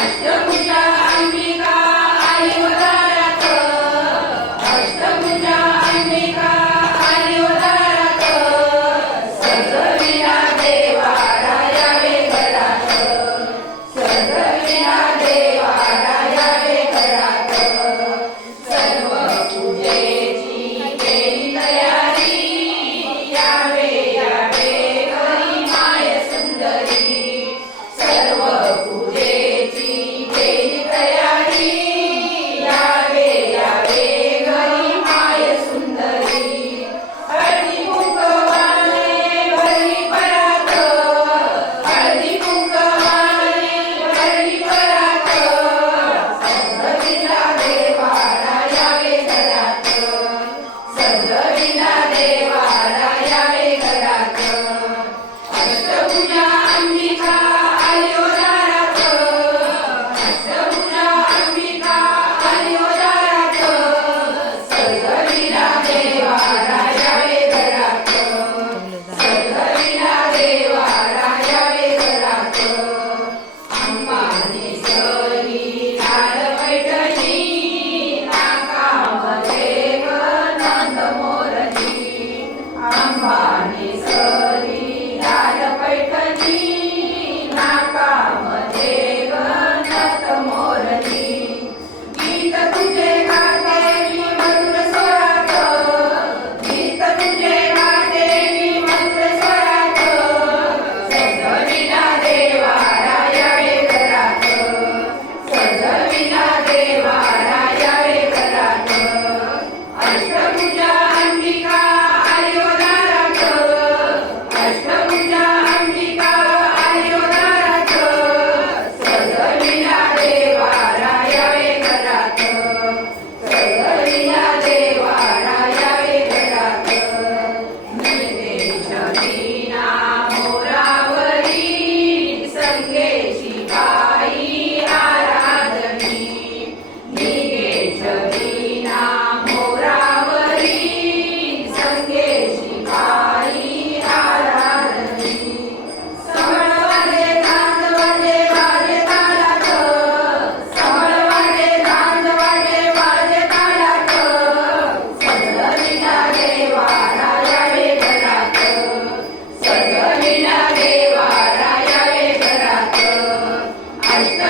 अष्टभुजा अंबिका आली उदारात, अष्टभुजा अंबिका आली उदारात, सजविला देवारा यावे घरात, सजविला देवारा यावे घरात, सर्व पूजेची केली तयारी, यावे यावे घरी माय सुंदरी, सर्व पूजेची केली तयारी, यावे यावे घरी माय सुंदरी, हळदी कुंकवाने भरली परात, हळदी कुंकवाने भरली परात, सजविला देवारा यावे घरात, सजविला देवारा यावे घरात, अष्टभुजा अंबिका आली उदारात, अष्टभुजा अंबिका आली उदारात, सजविला देवारा यावे घरात, सजविला देवारा यावे घरात, अंबानी सरी लाल पैठणी, नाकामध्ये नंद मोरनी, अंबानी सरी लाल पैठणी, नाकामध्ये नंद मोरनी, गीत तुझे गाते मी मधुर स्वरात, गीत तुझे गाते मी मधुर स्वरात, सजविला देवारा यावे घरात, सजविला देवारा यावे घरात, अष्टभुजा अंबिका आली उदारात, अष्टभुजा अंबिका आली उदारात, सजविला देवारा यावे घरात, सजविला देवारा यावे घरात, निवेश वीणा मोरावरी, संगेची बाई आराधनी, निवेश वीणा मोरावरी, संगेची बाई आराधनी, समळवाजे चांदवाजे वाजे तालात, समळवाजे चांदवाजे वाजे तालात, सजविला देवारा यावे घरात, सजविला देवारा यावे घरात, अष्ट